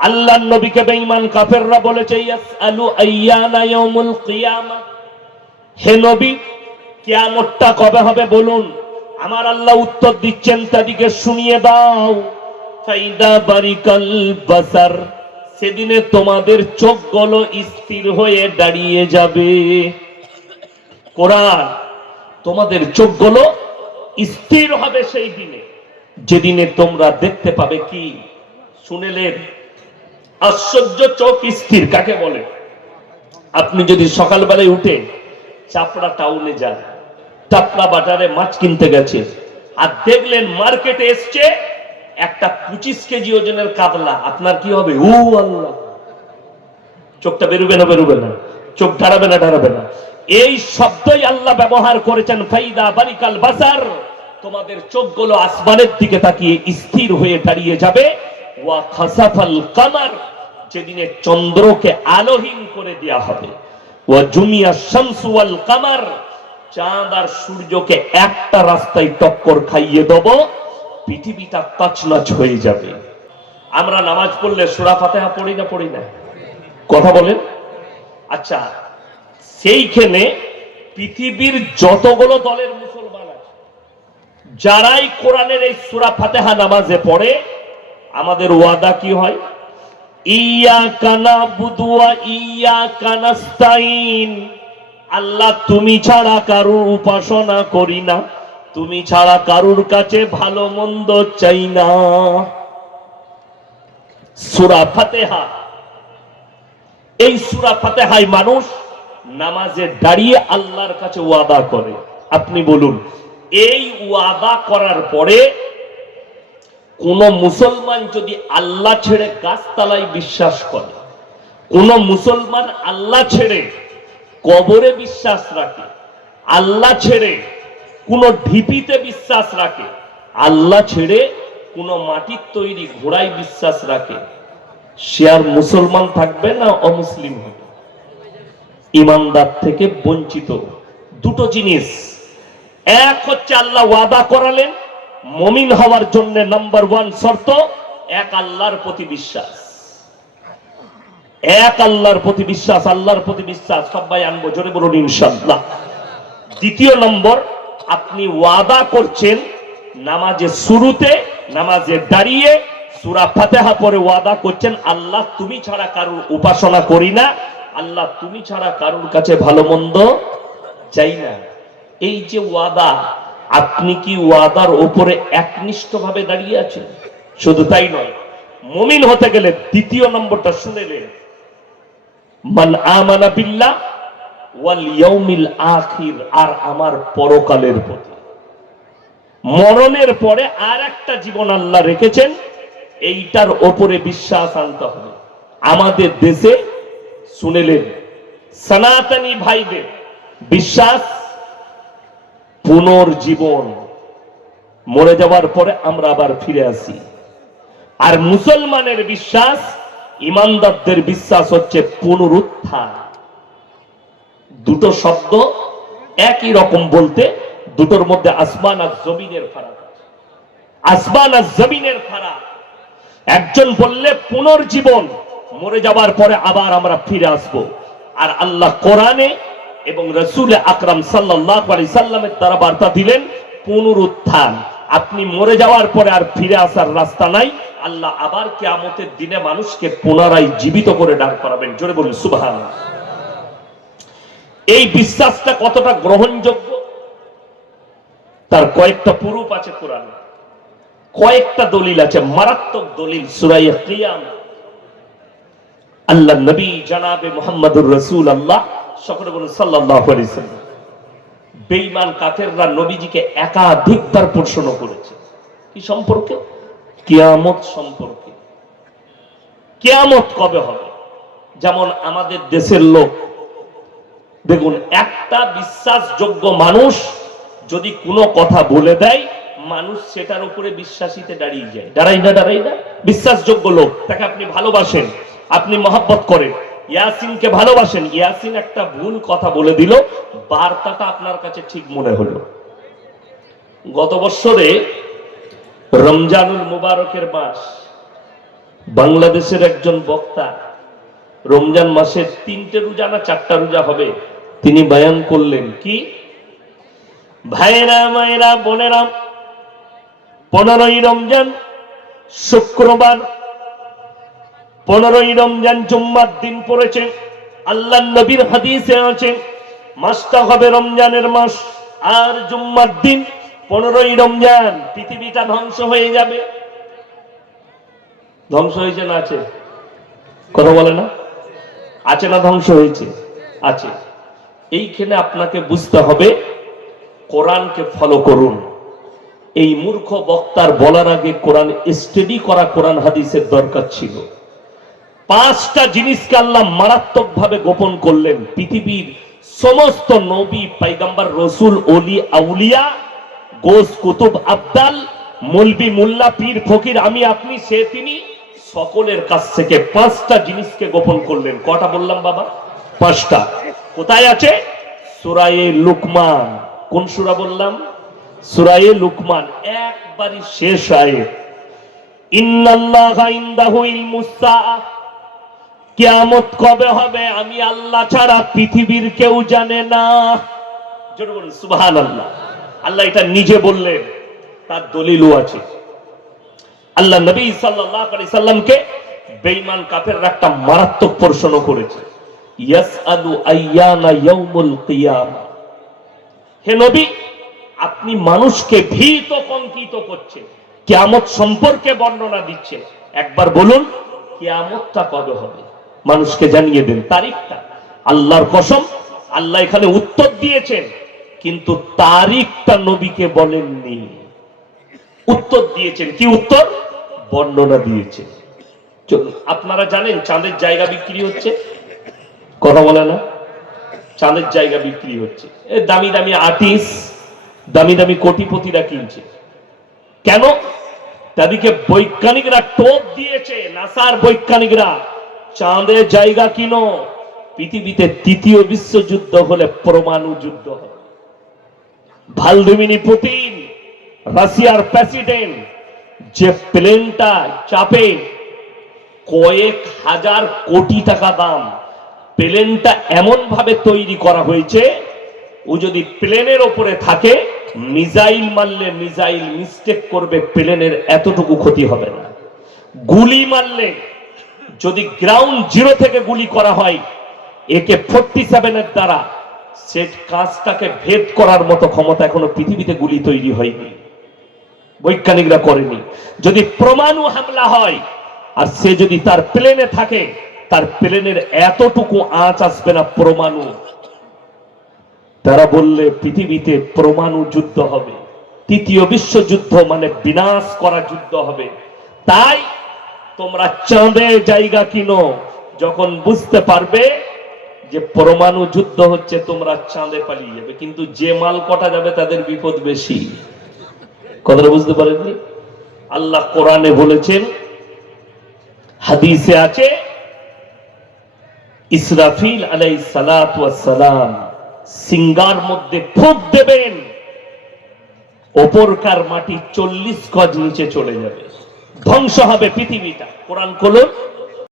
আল্লাহর নবীকে বেঈমান কাফেররা বলেছে, ইয়াসআলু আইয়ানা ইয়াউমুল কিয়ামা। হে নবী, কিয়ামতটা কবে হবে বলুন? আমার আল্লাহ উত্তর দিচ্ছেন, তাদিকে শুনিয়ে দাও। ফাইদা বারিকাল বাসার, সেদিনে তোমাদের চোখগুলো স্থির হয়ে দাঁড়িয়ে যাবে। কোরআন, তোমাদের চোখগুলো স্থির হবে সেই দিনে। যেদিনে তোমরা দেখতে পাবে কি? শুনেলেন আশ্চর্য চোখ স্থির কাকে বলে? আপনি যদি সকালবেলায় উঠে চাপড়া টাউনে যান, চাপড়া বাজারে মাছ কিনতে গেছে আর দেখলেন মার্কেটে এসছে একটা পঁচিশ কেজি ওজনের কাতলা, আপনার কি হবে? ও আল্লাহ! চোখটা বেরোবে না বেরোবে না। চোখ ঢাড়াবে না ঢাড়াবে না। এই শব্দই আল্লাহ ব্যবহার করেছেন, ফাইদা বারিকাল বাজার তোমাদের চোখগুলো আসমানের দিকে তাকিয়ে স্থির হয়ে দাঁড়িয়ে যাবে। যেদিনে চন্দ্রকে আলোহীন করে দেয়া হবে। জুমিয়া কামার, চাঁদ আর সূর্যকে একটা রাস্তায় টক্কর খাইয়ে দেব, পৃথিবীটা তছনছ হয়ে যাবে। আমরা নামাজ পড়লে সূরা ফাতিহা পড়ি না পড়ি না? কথা বলেন। আচ্ছা সেইখানে পৃথিবীর যতগুলো দলের মুসলমান আছে, যারাই কোরআনের এই সূরা ফাতিহা নামাজে পড়ে আমাদের ওয়াদা কি হয়? ইয়া কানা বুদুয়া ইয়া কানাস্তাইন আল্লাহ তুমি ছাড়া কারুর উপাসনা করি না। তুমি ছাড়া কারুর কাছে ভালো মন্দ চাই না। সূরা ফাতিহা। এই সুরা ফাতিহায় মানুষ নামাজে দাঁড়িয়ে আল্লাহর কাছে ওয়াদা করে। আপনি বলুন, এই ওয়াদা করার পরে কোন মুসলমান যদি আল্লাহ ছেড়ে গাছতলায় বিশ্বাস করে, কোন মুসলমান আল্লাহ ছেড়ে কবরে বিশ্বাস রাখে, আল্লাহ ছেড়ে কোন ঢিপিতে বিশ্বাস রাখে, আল্লাহ ছেড়ে কোন মাটির তৈরি ঘোড়ায় বিশ্বাস রাখে, সে আর মুসলমান থাকবে না অমুসলিম হবে। ইমানদার থেকে বঞ্চিত। দুটো জিনিস। এক হচ্ছে আল্লাহ ওয়াদা করালেন মমিন হওয়ার জন্য নাম্বার ওয়ান শর্ত, এক আল্লাহর প্রতি বিশ্বাস। এক আল্লাহর প্রতি বিশ্বাস, আল্লাহর প্রতি বিশ্বাস। সবাই আনব, জোরে বলুন ইনশাল্লাহ দ্বিতীয় নম্বর, আপনি ওয়াদা করছেন নামাজে শুরুতে, নামাজে দাঁড়িয়ে সুরা ফাতেহা পরে ওয়াদা করছেন, আল্লাহ তুমি ছাড়া কারুর উপাসনা করি না, আল্লাহ তুমি ছাড়া কারুর কাছে ভালো মন্দ চাই না। এই যে ওয়াদা আপনি কি ওয়াদার উপরে একনিষ্ঠ ভাবে দাঁড়িয়ে আছেন? শুধু তাই নয়, মমিন হতে গেলে দ্বিতীয় নম্বরটা শুনে নেন। মান আমানা বিল্লাহ ওয়াল ইয়াউমিল আখির, আর আমার পরকালের প্রতি। মরণের পরে আর একটা জীবন আল্লাহ রেখেছেন, এইটার ওপরে বিশ্বাস আনতে হবে। আমাদের দেশে শুনেলেন সনাতনী ভাইদের বিশ্বাস পুনর্জীবন। মরে যাওয়ার পরে আমরা আবার ফিরে আসি। আর মুসলমানের বিশ্বাস, ইমানদারদের বিশ্বাস হচ্ছে পুনরুত্থান। দুটো শব্দ একই রকম বলতে দুটোর মধ্যে আসমান আর জমিনের ফারাক। আসমান আর জমিনের ফারাক। একজন বললে পুনর্জীবন, মরে যাবার পরে আবার আমরা ফিরে আসব। আর আল্লাহ কোরআনে এবং রসুল আকরাম সাল্লাহ আলি সাল্লামের দ্বারা বার্তা দিলেন পুনরুত্থান আপনি মরে যাওয়ার পরে আর ফিরে আসার রাস্তা নাই। আল্লাহ আবার কেয়ামতের দিনে মানুষকে পুনরায় জীবিত করে দাঁড় করাবেন। জোরে বলুন সুবাহান এই বিশ্বাসটা কতটা গ্রহণযোগ্য? তার কয়েকটা পুরুপ আছে কোরআনে। কয়েকটা দলিল আছে। মারাত্মক দলিল কিয়াম আল্লাহ নবী জানাবে মোহাম্মদুর রসুল আল্লাহ সকলে বলুন সাল্লাহ বেঈমান কাফেররা নবীজিকে একাধিকবার প্রশ্ন করেছে। কি সম্পর্কে? কিয়ামত সম্পর্কে। কিয়ামত কবে হবে? যেমন আমাদের দেশের লোক, দেখুন, একটা বিশ্বাসযোগ্য মানুষ যদি কোনো কথা বলে দেয়, মানুষ সেটার উপরে বিশ্বাসীতে দাঁড়িয়ে যায়। দাঁড়াই না দাঁড়াই না। বিশ্বাসযোগ্য লোক, তাকে আপনি ভালোবাসেন, আপনি মহাব্বত করেন। ইয়াসিনকে ভালোবাসেন। ইয়াসিন একটা ভুল কথা বলে দিল, বার্তাটা আপনার কাছে ঠিক মনে হলো। গত বছরে রমজানুল মুবারকের মাস, বাংলাদেশের একজন বক্তা, রমজান মাসের তিনটে রোজা না চারটা রোজা হবে, তিনি বয়ান করলেন, কি? ভাইরা মায়েরা, বোনেরা, পনেরোই রমজান, শুক্রবার পনেরোই রমজান জুম্মার দিন পড়েছে আল্লাহ নবীর হাদিসে আছে, মাসটা হবে রমজানের মাস, আর জুম্মার দিন পনেরোই রমজান পৃথিবীটা ধ্বংস হয়ে যাবে। ধ্বংস হয়েছে না আছে? কথা বলে না? আছে না ধ্বংস হয়েছে? আছে। এইখানে আপনাকে বুঝতে হবে, কোরআনকে ফলো করুন। এই মূর্খ বক্তার বলার আগে কোরআন স্টাডি করা কোরআন হাদিসের দরকার ছিল। পাঁচটা জিনিসকে আল্লাহ মারাত্মক ভাবে গোপন করলেন। পৃথিবীর সমস্ত নবী, পাইগাম্বার, রসুল অলি আউলিয়া, গোস, কুতুব, আবদাল, মলবি, মোল্লা, পীর, ফকির, আমি, আপনি, সে, তিনি, সকলের কাছ থেকে পাঁচটা জিনিসকে গোপন করলেন। কটা বললাম বাবা? পাঁচটা। কোথায় আছে? সুরায়ে লুকমান। কোন সুরা বললাম? সুরায়ে লুকমান। একবারই শেষ আয়ে ইন্নাল্লাহা ইনদাহু ইলমুস কিয়ামত কবে হবে আমি আল্লাহ ছাড়া পৃথিবীর কেউ জানে না। জোরে সুবহানাল্লাহ। আল্লাহ এটা নিজে বললেন, তার দলিলও আছে। আল্লাহ নবী সাল্লাল্লাহু আলাইহি সাল্লামকে বেঈমান কাফেররা একটা মারাত্মক প্রশ্ন করেছে। হে নবী, আপনি মানুষকে ভীত কঙ্কিত করছে কিয়ামত সম্পর্কে বর্ণনা দিচ্ছে। একবার বলুন, কিয়ামতটা কবে হবে? মানুষকে জানিয়ে দেন, তারিখটা। আল্লাহর কসম, আল্লাহ এখানে উত্তর দিয়েছেন, কিন্তু তারিখটা নবীকে বলেননি। উত্তর দিয়েছেন, কি উত্তর? বর্ণনা দিয়েছেন। আপনারা জানেন চাঁদের জায়গা বিক্রি হচ্ছে? কথা বলে না। চাঁদের জায়গা বিক্রি হচ্ছে। দামি দামি আর্টিস্ট, দামি দামি কোটিপতিরা কিনছে। কেন? তাদেরকে বৈজ্ঞানিকরা টোপ দিয়েছে, নাসার বৈজ্ঞানিকরা। চাঁদের জায়গা কিনো? পৃথিবীতে তৃতীয় বিশ্বযুদ্ধ হলে পরমাণু যুদ্ধ হবে। ভালদিমিনি পুতিন, রাশিয়ার প্রেসিডেন্ট, যে প্লেনটা চাপে কয়েক হাজার কোটি টাকা দাম, প্লেনটা এমন ভাবে তৈরি করা হয়েছে, ও যদি প্লেনের ওপরে থাকে মিজাইল মারলে মিসাইল মিস্টেক করবে, প্লেনের এতটুকু ক্ষতি হবে না। গুলি মারলে যদি গ্রাউন্ড জিরো থেকে গুলি করা হয়, একে ফোরটি সেভেনের দ্বারা সে কাজটাকে ভেদ করার মতো ক্ষমতা এখনও পৃথিবীতে গুলি তৈরি হয়নি, বৈজ্ঞানিকরা করেনি। যদি প্রমাণু হামলা হয়, আর সে যদি তার প্লেনে থাকে, তার প্লেনের এতটুকু আঁচ আসবে না প্রমাণু। তারা বললে, পৃথিবীতে প্রমাণু যুদ্ধ হবে, তৃতীয় বিশ্বযুদ্ধ মানে বিনাশ করা যুদ্ধ হবে। তাই তোমরা চাঁদে জায়গা কিনো। যখন বুঝতে পারবে যে পরমাণু যুদ্ধ হচ্ছে, তোমরা চাঁদে পালিয়ে যাবে। কিন্তু যে মাল কটা যাবে তাদের বিপদ বেশি। কথাটা বুঝতে পারেননি? আল্লাহ কোরআনে বলেছেন, হাদিসে আছে, ইসরাফিল আলাই সালাম সিঙ্গার মধ্যে ফুক দেবেন, ওপরকার মাটি চল্লিশ গজ নিচে চলে যাবে। ধ্বংস হবে পৃথিবীটা। কোরআন খোলুন